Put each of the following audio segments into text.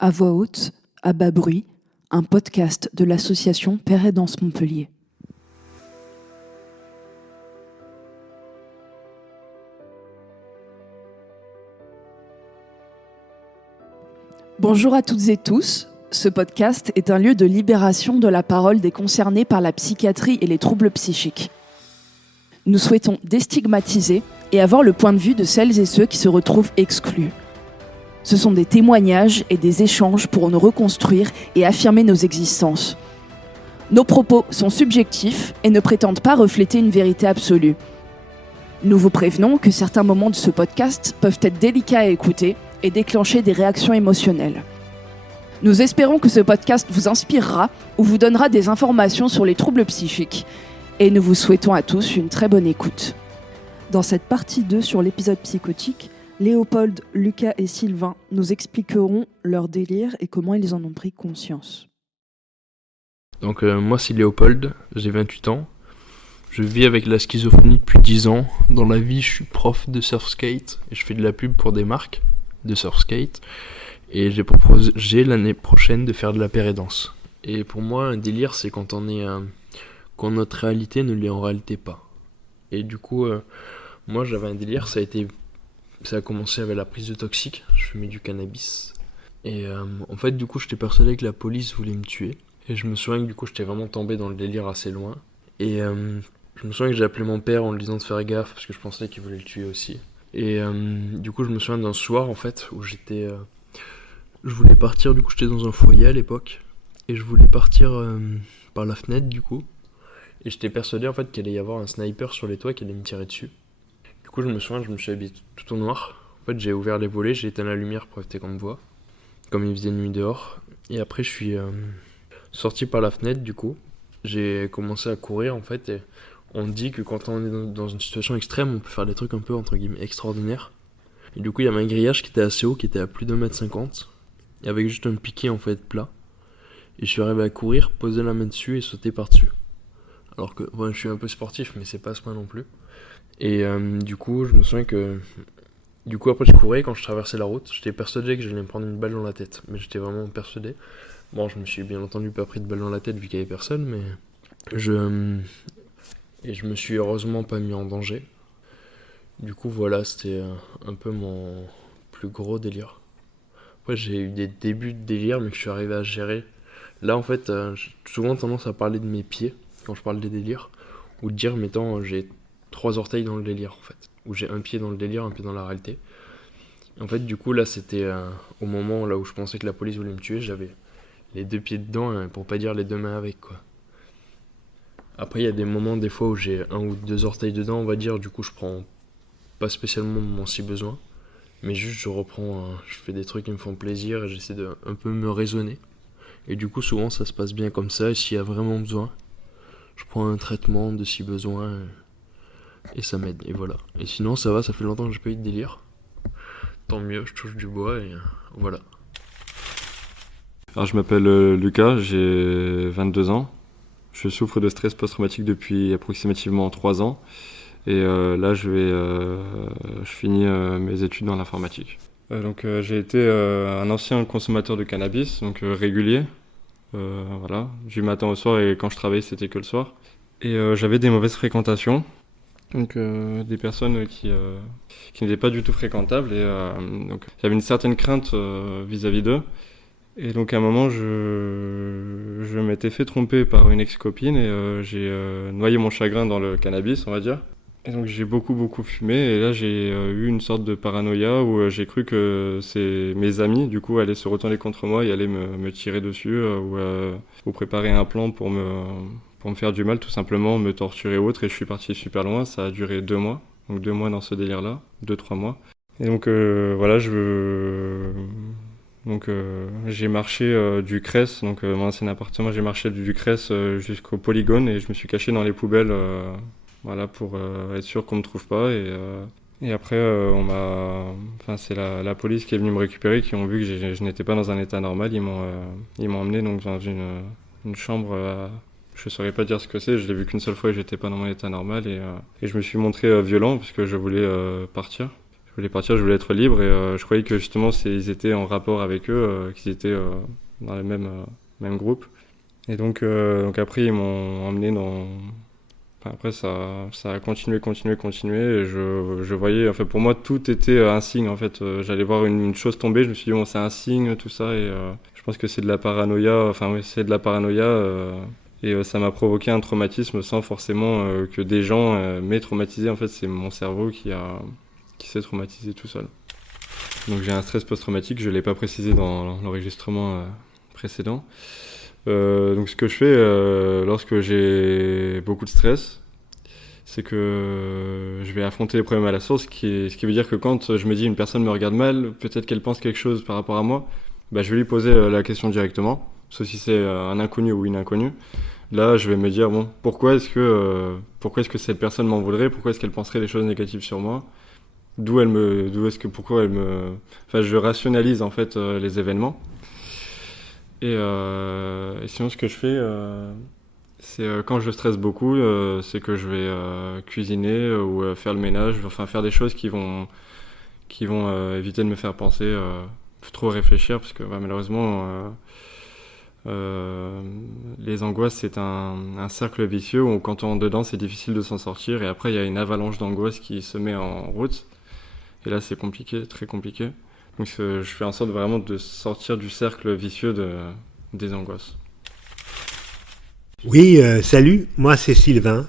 À voix haute, à bas bruit, un podcast de l'association Père et Danse Montpellier. Bonjour à toutes et tous. Ce podcast est un lieu de libération de la parole des concernés par la psychiatrie et les troubles psychiques. Nous souhaitons déstigmatiser et avoir le point de vue de celles et ceux qui se retrouvent exclus. Ce sont des témoignages et des échanges pour nous reconstruire et affirmer nos existences. Nos propos sont subjectifs et ne prétendent pas refléter une vérité absolue. Nous vous prévenons que certains moments de ce podcast peuvent être délicats à écouter et déclencher des réactions émotionnelles. Nous espérons que ce podcast vous inspirera ou vous donnera des informations sur les troubles psychiques et nous vous souhaitons à tous une très bonne écoute. Dans cette partie 2 sur l'épisode psychotique, Léopold, Lucas et Sylvain nous expliqueront leur délire et comment ils en ont pris conscience. Donc moi c'est Léopold, j'ai 28 ans. Je vis avec la schizophrénie depuis 10 ans. Dans la vie je suis prof de surf skate et je fais de la pub pour des marques de surf skate. Et j'ai proposé l'année prochaine de faire de la père et danse. Et pour moi un délire c'est quand quand notre réalité ne l'est en réalité pas. Et du coup moi j'avais un délire, ça a commencé avec la prise de toxiques, je fumais du cannabis. Et en fait, du coup, j'étais persuadé que la police voulait me tuer. Et je me souviens que du coup, j'étais vraiment tombé dans le délire assez loin. Et je me souviens que j'ai appelé mon père en lui disant de faire gaffe parce que je pensais qu'il voulait le tuer aussi. Et du coup, je me souviens d'un soir en fait où je voulais partir. Du coup, j'étais dans un foyer à l'époque et je voulais partir par la fenêtre du coup. Et j'étais persuadé en fait qu'il allait y avoir un sniper sur les toits qui allait me tirer dessus. Du coup, je me souviens, je me suis habillé tout au noir. En fait, j'ai ouvert les volets, j'ai éteint la lumière pour éviter qu'on me voie, comme il faisait nuit dehors. Et après, je suis sorti par la fenêtre, du coup. J'ai commencé à courir, en fait, et on dit que quand on est dans une situation extrême, on peut faire des trucs un peu, entre guillemets, extraordinaires. Et du coup, il y avait un grillage qui était assez haut, qui était à plus d'1,50 m, avec juste un piquet, en fait, plat. Et je suis arrivé à courir, poser la main dessus et sauter par-dessus. Alors que, ouais, je suis un peu sportif, mais c'est pas à ce point non plus. Et du coup, je me souviens que... Du coup, après, je courais, quand je traversais la route, j'étais persuadé que j'allais me prendre une balle dans la tête. Mais j'étais vraiment persuadé. Bon, je me suis bien entendu pas pris de balle dans la tête vu qu'il y avait personne, mais... Et je me suis heureusement pas mis en danger. Du coup, voilà, c'était un peu mon plus gros délire. Après, j'ai eu des débuts de délire, mais que je suis arrivé à gérer. Là, en fait, j'ai souvent tendance à parler de mes pieds, quand je parle des délires. Ou de dire, mettons, j'ai 3 orteils dans le délire en fait, où j'ai un pied dans le délire, un pied dans la réalité. Et en fait du coup là c'était au moment là où je pensais que la police voulait me tuer, j'avais les 2 pieds dedans pour pas dire les 2 mains avec quoi. Après il y a des moments des fois où j'ai 1 ou 2 orteils dedans on va dire, du coup je prends pas spécialement mon si besoin, mais juste je reprends, je fais des trucs qui me font plaisir et j'essaie de un peu me raisonner. Et du coup souvent ça se passe bien comme ça et s'il y a vraiment besoin, je prends un traitement de si besoin. Et ça m'aide, et voilà. Et sinon, ça va, ça fait longtemps que j'ai pas eu de délire. Tant mieux, je touche du bois, et voilà. Alors, je m'appelle Lucas, j'ai 22 ans. Je souffre de stress post-traumatique depuis approximativement 3 ans. Et là, je finis mes études dans l'informatique. Donc, j'ai été un ancien consommateur de cannabis, donc régulier. Voilà, du matin au soir, et quand je travaillais, c'était que le soir. Et j'avais des mauvaises fréquentations. Donc des personnes qui n'étaient pas du tout fréquentables et donc j'avais une certaine crainte vis-à-vis d'eux. Et donc à un moment je m'étais fait tromper par une ex-copine et j'ai noyé mon chagrin dans le cannabis, on va dire. Et donc j'ai beaucoup fumé et là j'ai eu une sorte de paranoïa où j'ai cru que mes amis du coup allaient se retourner contre moi et allaient me tirer dessus ou préparer un plan pour me faire du mal, tout simplement, me torturer ou autre. Et je suis parti super loin, ça a duré 2 mois. Donc 2 mois dans ce délire-là, 2-3 mois. Et donc voilà, j'ai marché du Cress, donc mon ancien appartement, j'ai marché du Cress jusqu'au Polygone et je me suis caché dans les poubelles voilà, pour être sûr qu'on me trouve pas. Et après, c'est la police qui est venue me récupérer, qui ont vu que je n'étais pas dans un état normal. Ils m'ont emmené donc dans une chambre. Je saurais pas dire ce que c'est, je l'ai vu qu'une seule fois et j'étais pas dans mon état normal et je me suis montré violent parce que je voulais partir. Je voulais partir, je voulais être libre et je croyais que justement ils étaient en rapport avec eux, qu'ils étaient dans le même groupe. Et donc après ils m'ont emmené dans... Enfin, après ça a continué et je voyais, enfin pour moi tout était un signe en fait. J'allais voir une chose tomber, je me suis dit bon c'est un signe tout ça et je pense que c'est de la paranoïa, enfin oui c'est de la paranoïa et ça m'a provoqué un traumatisme sans forcément que des gens m'aient traumatisé. En fait c'est mon cerveau qui s'est traumatisé tout seul. Donc j'ai un stress post-traumatique, je ne l'ai pas précisé dans l'enregistrement précédent. Donc ce que je fais lorsque j'ai beaucoup de stress, c'est que je vais affronter les problèmes à la source, ce qui veut dire que quand je me dis une personne me regarde mal, peut-être qu'elle pense quelque chose par rapport à moi, bah, je vais lui poser la question directement, sauf si c'est un inconnu ou une inconnue. Là, je vais me dire, bon, pourquoi est-ce que cette personne m'en voudrait, pourquoi est-ce qu'elle penserait des choses négatives sur moi, enfin, je rationalise en fait les événements. Et sinon, ce que je fais, c'est quand je stresse beaucoup, c'est que je vais cuisiner ou faire le ménage, enfin faire des choses qui vont éviter de me faire penser, trop réfléchir, parce que malheureusement, les angoisses, c'est un cercle vicieux où quand on est dedans, c'est difficile de s'en sortir, et après, il y a une avalanche d'angoisse qui se met en route. Et là, c'est compliqué, très compliqué. Donc je fais en sorte vraiment de sortir du cercle vicieux des angoisses. Oui, salut, moi c'est Sylvain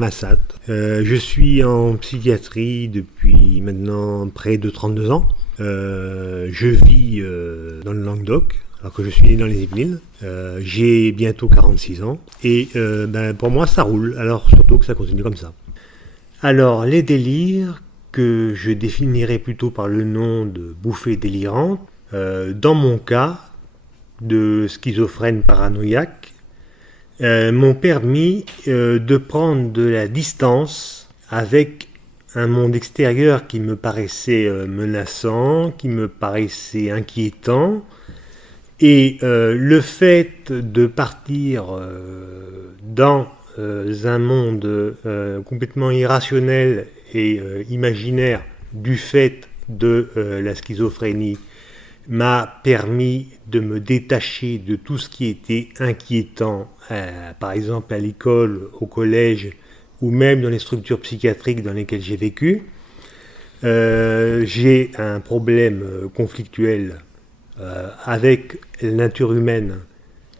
Massat. Je suis en psychiatrie depuis maintenant près de 32 ans. Je vis dans le Languedoc, alors que je suis né dans les Yvelines. J'ai bientôt 46 ans et pour moi ça roule, alors surtout que ça continue comme ça. Alors les délires que je définirais plutôt par le nom de bouffées délirantes, dans mon cas de schizophrène paranoïaque, m'ont permis de prendre de la distance avec un monde extérieur qui me paraissait menaçant, qui me paraissait inquiétant, et le fait de partir dans un monde complètement irrationnel et imaginaire du fait de la schizophrénie m'a permis de me détacher de tout ce qui était inquiétant, par exemple à l'école, au collège ou même dans les structures psychiatriques dans lesquelles j'ai vécu. J'ai un problème conflictuel avec la nature humaine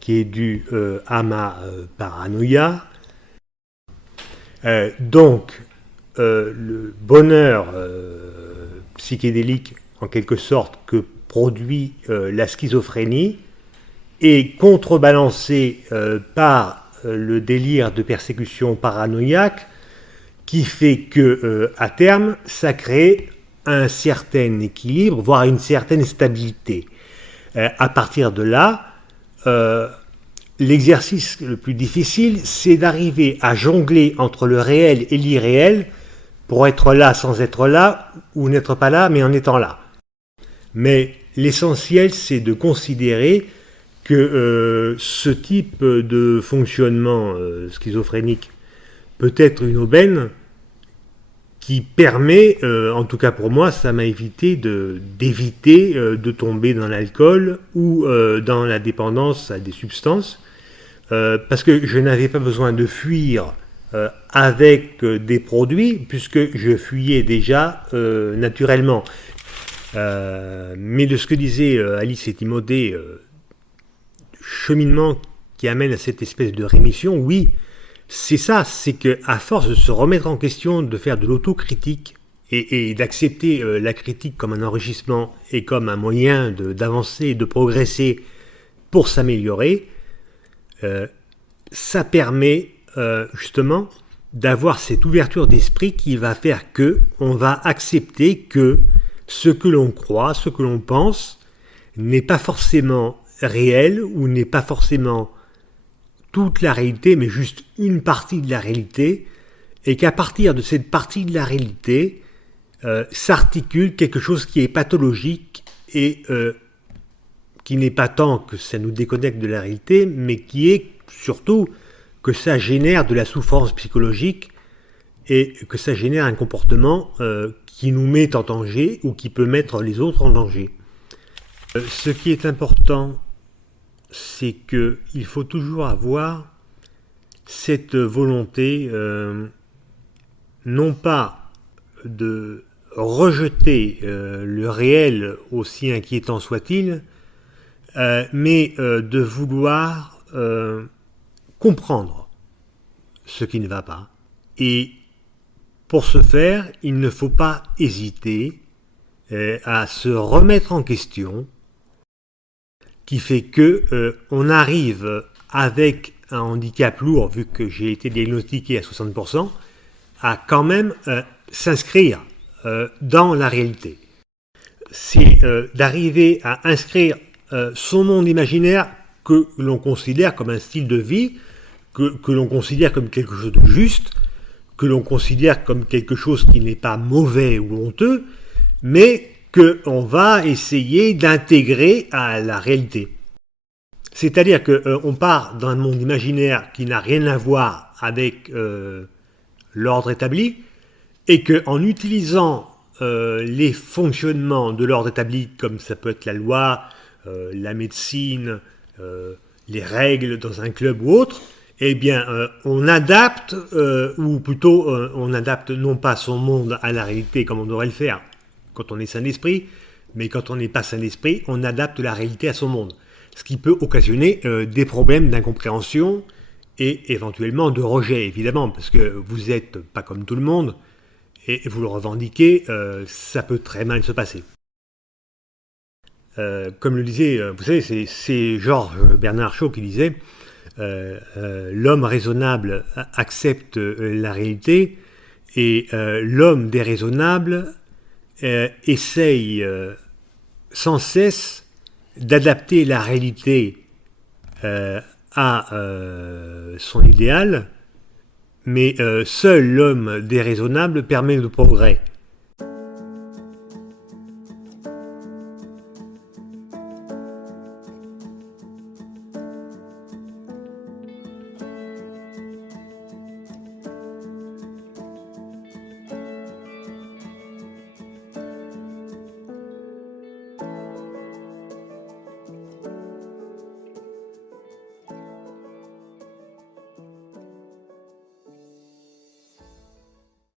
qui est dû à ma paranoïa. Donc, le bonheur psychédélique, en quelque sorte, que produit la schizophrénie est contrebalancé par le délire de persécution paranoïaque qui fait que, à terme, ça crée un certain équilibre, voire une certaine stabilité. À partir de là, l'exercice le plus difficile, c'est d'arriver à jongler entre le réel et l'irréel pour être là sans être là, ou n'être pas là, mais en étant là. Mais l'essentiel, c'est de considérer que ce type de fonctionnement schizophrénique peut être une aubaine qui permet, en tout cas pour moi, ça m'a évité d'éviter de tomber dans l'alcool ou dans la dépendance à des substances, parce que je n'avais pas besoin de fuir avec des produits, puisque je fuyais déjà naturellement. Mais de ce que disaient Alice et Timothée, cheminement qui amène à cette espèce de rémission, oui, c'est ça, c'est qu'à force de se remettre en question, de faire de l'autocritique et d'accepter la critique comme un enrichissement et comme un moyen d'avancer et de progresser pour s'améliorer, ça permet justement d'avoir cette ouverture d'esprit qui va faire que on va accepter que ce que l'on croit, ce que l'on pense n'est pas forcément réel ou n'est pas forcément toute la réalité, mais juste une partie de la réalité, et qu'à partir de cette partie de la réalité s'articule quelque chose qui est pathologique et qui n'est pas tant que ça nous déconnecte de la réalité, mais qui est surtout que ça génère de la souffrance psychologique et que ça génère un comportement qui nous met en danger ou qui peut mettre les autres en danger. Ce qui est important, c'est qu'il faut toujours avoir cette volonté, non pas de rejeter le réel, aussi inquiétant soit-il, mais de vouloir comprendre ce qui ne va pas. Et pour ce faire, il ne faut pas hésiter à se remettre en question, qui fait que on arrive avec un handicap lourd, vu que j'ai été diagnostiqué à 60%, à quand même s'inscrire dans la réalité. C'est d'arriver à inscrire son monde imaginaire que l'on considère comme un style de vie, que l'on considère comme quelque chose de juste, que l'on considère comme quelque chose qui n'est pas mauvais ou honteux, mais qu'on va essayer d'intégrer à la réalité. C'est-à-dire qu'on part d'un monde imaginaire qui n'a rien à voir avec l'ordre établi, et qu'en utilisant les fonctionnements de l'ordre établi, comme ça peut être la loi, la médecine, les règles dans un club ou autre, eh bien, on adapte, ou plutôt, on adapte non pas son monde à la réalité comme on devrait le faire quand on est sain d'esprit, mais quand on n'est pas sain d'esprit, on adapte la réalité à son monde. Ce qui peut occasionner des problèmes d'incompréhension et éventuellement de rejet, évidemment, parce que vous n'êtes pas comme tout le monde, et vous le revendiquez, ça peut très mal se passer. Comme le disait, vous savez, c'est Georges Bernard Shaw qui disait l'homme raisonnable accepte la réalité et l'homme déraisonnable essaye sans cesse d'adapter la réalité à son idéal, mais seul l'homme déraisonnable permet le progrès.